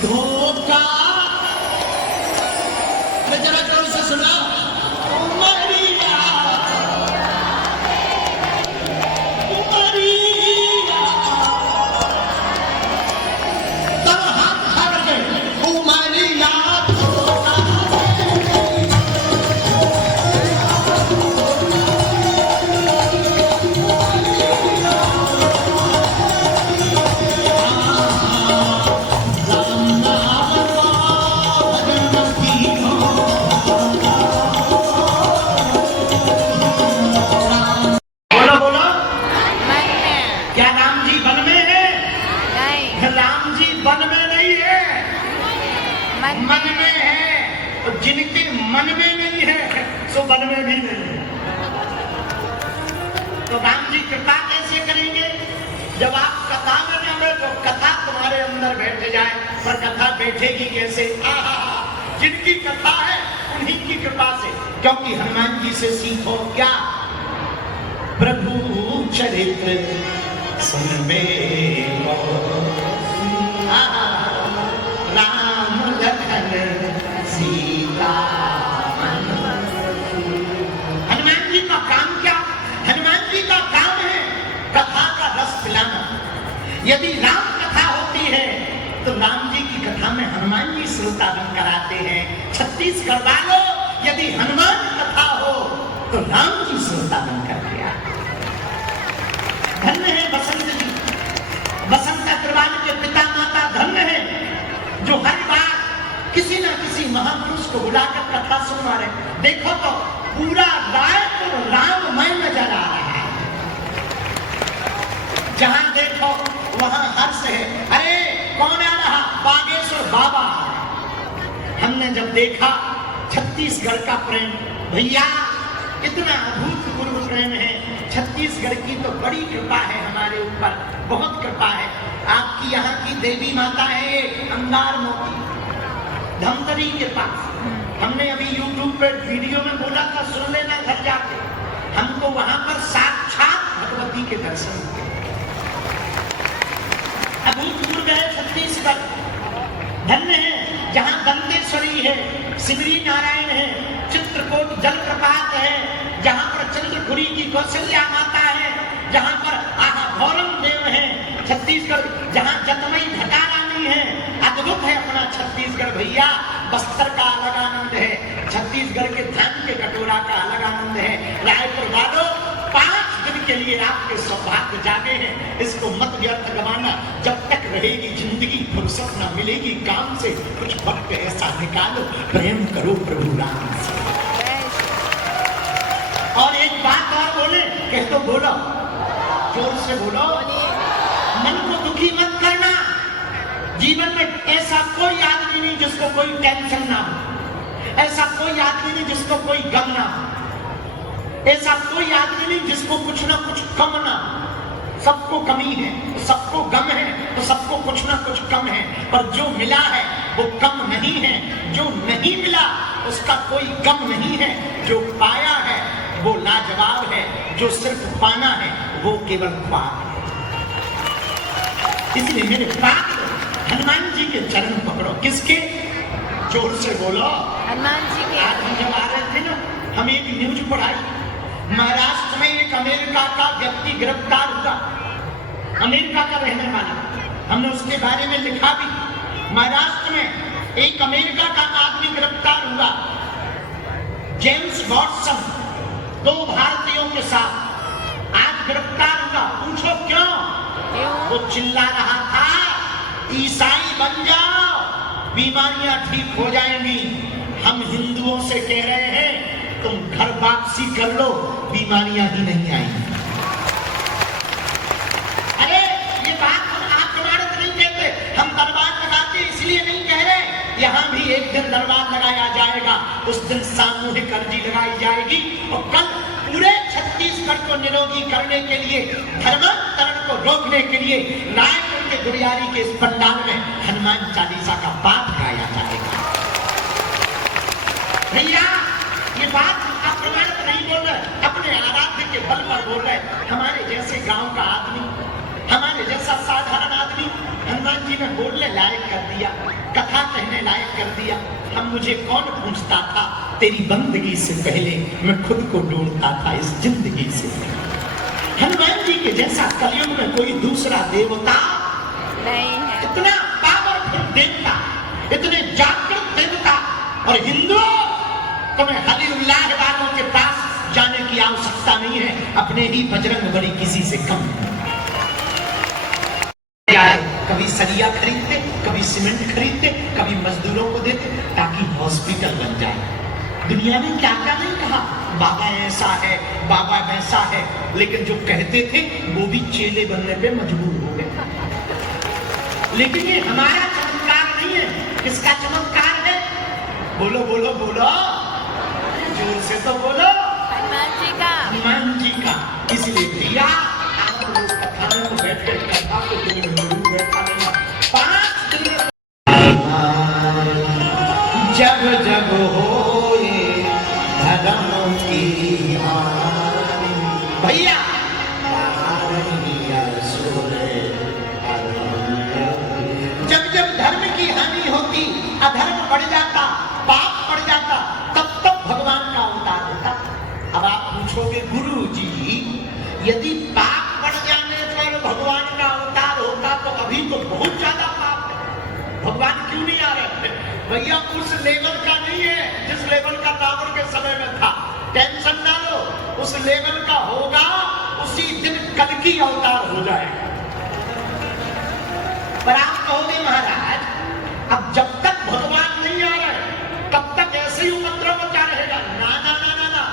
धोखा। जरा जोर से सुना। उमरिया उमरिया तब हाथ खा के उमरिया धोखा। मन में है, तो जिनके मन में नहीं है सो मन में भी नहीं है। तो राम जी कृपा कैसे करेंगे? जब आप कथा में जाओगे तो कथा तुम्हारे अंदर बैठ जाए, पर कथा बैठेगी कैसे? जिनकी कथा है उन्हीं की कृपा से। क्योंकि हनुमान जी से सीखो क्या? प्रभु चरित्र सुन में राम लखन सीता। हनुमान जी का काम क्या? हनुमान जी का काम है कथा का रस पिलाना। यदि राम कथा होती है तो राम जी की कथा में हनुमान जी श्रोता बन कराते हैं। छत्तीसगढ़ वालों, यदि हनुमान कथा हो तो राम जी श्रोता बन कर दिया। धन्य है बसंत जी, बसंत अग्रवाल के पिता माता धन्य है, जो हर बार किसी न किसी महापुरुष को बुलाकर कथा सुनवा रहे। देखो तो पूरा रायपुर राममय नजर आ रहा है। जहां देखो वहां हर्ष है। अरे कौन आ रहा? बागेश्वर बाबा। हमने जब देखा छत्तीसगढ़ का प्रेम, भैया इतना अभूतपूर्व प्रेम है। छत्तीसगढ़ की तो बड़ी कृपा है हमारे ऊपर, बहुत कृपा है। आपकी यहाँ की देवी माता है अंगार मोती, धमतरी के पास। हमने अभी YouTube पर वीडियो में बोला था, सुन लेना घर जाके। हमको वहां पर साक्षात भगवती के दर्शन हुए। अभूतपूर्व है छत्तीसगढ़, धन्य है। जहाँ दंतेश्वरी है, सिमरी नारायण है, चित्रकूट जलप्रपात है, जहाँ पर चंद्रपुरी की कौशल्या माता है, जहाँ पर भौरम देव है। छत्तीसगढ़ जहाँ जतमई घटा रानी है। अद्भुत है अपना छत्तीसगढ़ भैया। बस्तर का अलग आनंद है, छत्तीसगढ़ के धान के कटोरा का अलग आनंद है। रायपुर वालों, 5 दिन के लिए आपके सौभाग्य जागे हैं, इसको मत व्यर्थ गवाना। जब तक रहेगी जिंदगी, फुर्सत न मिलेगी काम से, कुछ वक्त ऐसा निकालो, प्रेम करो प्रभु राम से। और एक बात और बोले, कह तो बोलो, जोर से बोलो। मन को दुखी मत करना। जीवन में ऐसा कोई आदमी नहीं जिसको कोई टेंशन ना हो, ऐसा कोई आदमी नहीं जिसको कोई गम ना हो, ऐसा कोई आदमी नहीं जिसको कुछ ना कुछ कम ना हो। सबको कमी है तो सबको गम है, तो सबको कुछ ना कुछ कम है। पर जो मिला है वो कम नहीं है, जो नहीं मिला उसका कोई गम नहीं है। जो पाया है वो लाजवाब है, जो सिर्फ पाना है वो केवल ख्वाब है। इसलिए मेरे बाप हनुमान जी के चरण पकड़ो। किसके? जोर से बोलो, हनुमान जी के। आज हम जब आ रहे थे ना, हम एक न्यूज पढ़ाई, महाराष्ट्र में एक अमेरिका का व्यक्ति गिरफ्तार हुआ, अमेरिका का रहने वाला। हमने उसके बारे में लिखा भी। महाराष्ट्र में एक अमेरिका का आदमी गिरफ्तार हुआ, जेम्स वॉटसन, 2 भारतीयों के साथ आज गिरफ्तार हुआ। पूछो क्यों? वो चिल्ला रहा था, ईसाई बन जाओ, बीमारियां ठीक हो जाएंगी। हम हिंदुओं से कह रहे हैं तुम घर वापसी कर लो, बीमारियां ही नहीं आएंगी। अरे ये बात हम आप जमानत नहीं कहते, हम दरबार लगाते इसलिए नहीं कह रहे। यहाँ भी एक दिन दरबार लगाया जाएगा, उस दिन सामूहिक अर्जी लगाई जाएगी। और कल पूरे छत्तीसगढ़ को निरोगी करने के लिए, धर्मांतरण को रोकने के लिए रायपुर के गुड़ियारी के इस पंडाल में हनुमान चालीसा का पाठ गाया जाएगा। भैया ये बात आप प्रमाणित नहीं बोल रहे, अपने आराध्य के बल पर बोल रहे। हमारे जैसे गांव का आदमी, हमारे जैसा साधारण आदमी हनुमान हनुमान जी ने बोलने लायक कर दिया, कथा कहने लायक कर दिया। हम मुझे कौन पूछता था, तेरी बंदगी से पहले मैं खुद को ढूंढता था इस जिंदगी से। हनुमान जी के जैसा कलयुग में कोई दूसरा देवता नहीं है। इतना पावरफुल देवता, इतने जागृत देवता। और हिंदू, तुम्हें हलीउल्लाह वालों के पास जाने की आवश्यकता नहीं है, अपने ही बजरंग बली किसी से कम। कभी सरिया खरीदते, कभी सीमेंट खरीदते, कभी मजदूरों को देते ताकि हॉस्पिटल बन जाए। दुनिया ने क्या क्या नहीं कहा, बाबा ऐसा है, बाबा वैसा है, लेकिन जो कहते थे वो भी चेले बनने पे मजबूर हो गए। लेकिन ये हमारा चमत्कार नहीं है। किसका चमत्कार है? बोलो बोलो बोलो, जोर से तो बोलो। हनुमान जी का। हनुमान जी का। इसलिए भैया आप लोग कथा में बैठ कर कथा को दिन में जरूर बैठा नहीं, 5 दिन में जब जब होए धर्म की हानि, भैया जब जब धर्म की हानि होती, अधर्म बढ़ जाता, पाप बढ़ जाता, तब तब भगवान का अवतार होता। अब आप पूछोगे गुरु जी, यदि पाप बढ़ जाने पर भगवान का अवतार होता तो अभी तो बहुत ज्यादा पाप है, भगवान क्यों नहीं आ रहे? भैया उस लेवल का नहीं है जिस लेवल का रावण के समय में था। टेंशन ना लो, उस लेवल का होगा, उसी दिन कल्कि अवतार हो जाए। पर आप कहोगे महाराज, अब जब तक भगवान नहीं आ रहे तब तक ऐसे ही उपद्रव मचा रहेगा। ना ना ना ना ना,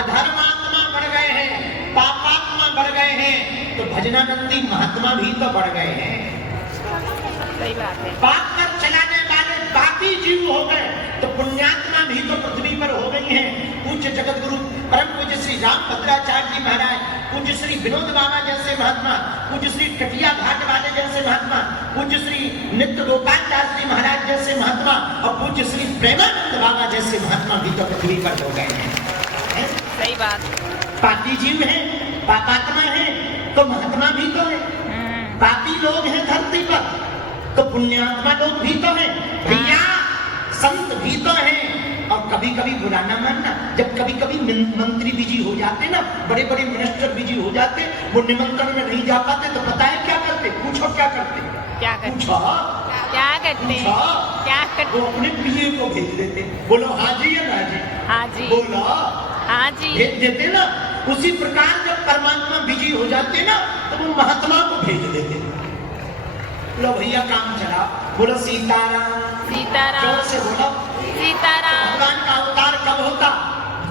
अधर्मात्मा बढ़ गए हैं, पापात्मा बढ़ गए हैं, तो भजनानंदी महात्मा भी तो बढ़ गए हैं। सही बात है। पाप पर चलाने वाले पापी जीव हो गए, तो पुण्यात्मा भी तो पृथ्वी पर हो गई हैं। पूज्य जगत गुरु परम पूज्य श्री रामभद्राचार्य जी महाराज, पूज्य श्री विनोद बाबा जैसे महात्मा, पूज्य श्री टटिया घाट वाले जैसे महात्मा, पूज्य श्री नित्य गोपाल दास जी महाराज जैसे महात्मा और पूज्य श्री प्रेमानंद बाबा जैसे महात्मा भी तो पृथ्वी पर हो गए हैं। सही बात। पापी जीव है, पापात्मा है, तो महात्मा भी तो है। पापी लोग हैं धरती पर, तो पुण्यात्मा लोग भी तो हैं। भैया संत भी तो हैं। और कभी कभी बुरा ना मानना, जब कभी कभी मंत्री बिजी हो जाते ना, बड़े बड़े मिनिस्टर बिजी हो जाते, वो निमंत्रण में नहीं जा पाते, तो पता है क्या करते? पूछो क्या करते? क्या करते? पूछो क्या करते? क्या करते? वो अपने पीए को भेज देते। बोलो हाँ जी या ना जी? हाँ जी। बोलो हाँ जी। भेज देते ना। उसी प्रकार जब परमात्मा बिजी हो जाते ना, तो वो महात्मा को भेज देते। लो भैया काम चला। बोलो सीताराम। सीताराम। जोर से बोलो सीताराम। भगवान का अवतार कब होता?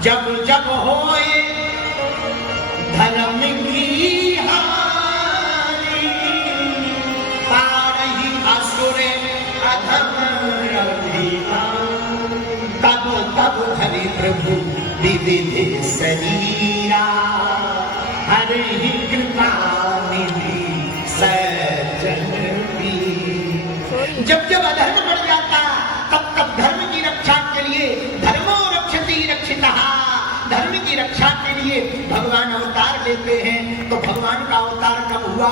जब जब होए धर्म की हानि, पारहि असुर अधम अभिमान, तब तब हरि प्रभु विविध शरीरा, हरि कृपा निधि सज्जन पीर। जब जब अधर्म बढ़ जाता, तब तब धर्म की रक्षा के लिए धर्मो रक्षति रक्षितः, धर्म की रक्षा के लिए भगवान अवतार लेते हैं। तो भगवान का अवतार कब हुआ?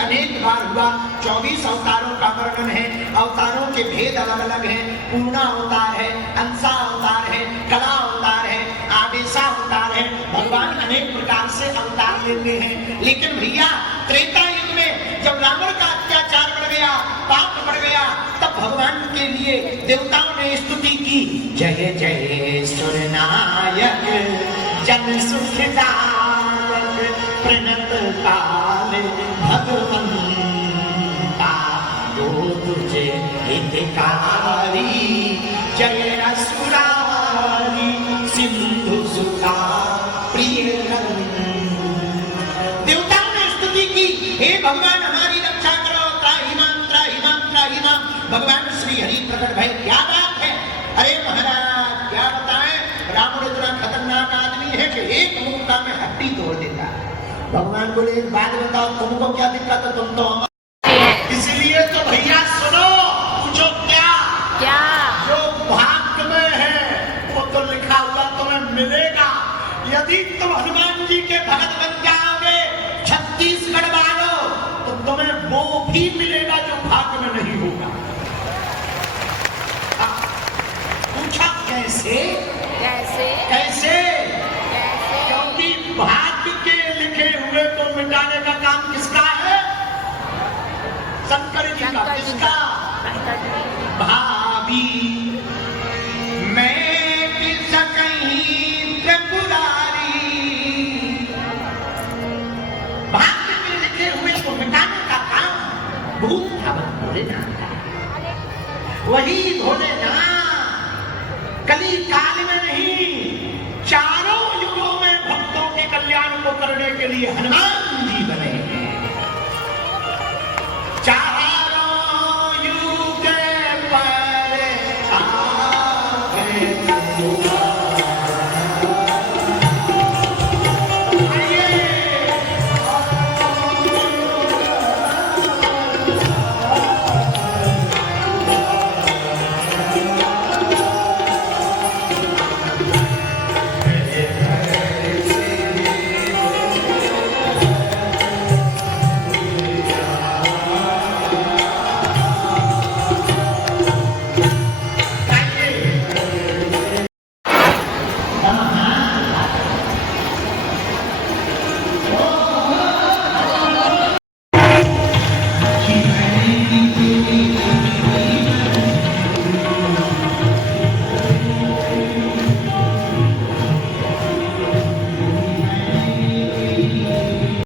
अनेक बार हुआ। 24 अवतारों का वर्णन है। अवतारों के भेद अलग अलग हैं। पूर्णा अवतार है, अंशा अवतार है, कला अवतार है, आदेशा अवतार है। भगवान अनेक प्रकार से अवतार लेते हैं। लेकिन भैया त्रेता युग में जब रावण का अत्याचार बढ़ गया, पाप बढ़ गया, तब भगवान के लिए देवताओं ने स्तुति की, जय जय सुरनायक जन सुखदायक, प्रणत काल भगवंता, तो तुझे हितकारी, जय असुरारी सिंधु सुता प्रिय। देवताओं ने स्तुति की, हे भगवान हमारी रक्षा करो, त्राहि माम त्राहि माम त्राहि माम। भगवान श्री हरि प्रकट भय। क्या बात है? अरे महाराज क्या बताएं, रावण इतना खतरनाक आदमी है कि एक मुक्का में हड्डी तोड़ देता है। भगवान बोले एक बात बताओ, तुमको क्या दिक्कत है? तुम तो इसलिए तो भैया सुनो, पूछो क्या? क्या? जो भाग्य में है वो तो लिखा हुआ तुम्हें मिलेगा। यदि तुम हनुमान जी के भगत बन जाओगे, छत्तीसगढ़ वालों, तो तुम्हें वो भी मिलेगा जो काम किसका है? शंकर जी का। शंकर जी किसका? शंकर जी। भाभी मैं किस कहीं त्रिपुरारी, भाग्य में लिखे हुए को मिटाने का काम भूत भावत भोलेनाथ का। वही भोलेनाथ कली काल में नहीं, चारों युगों में भक्तों के कल्याण को करने के लिए हनुमान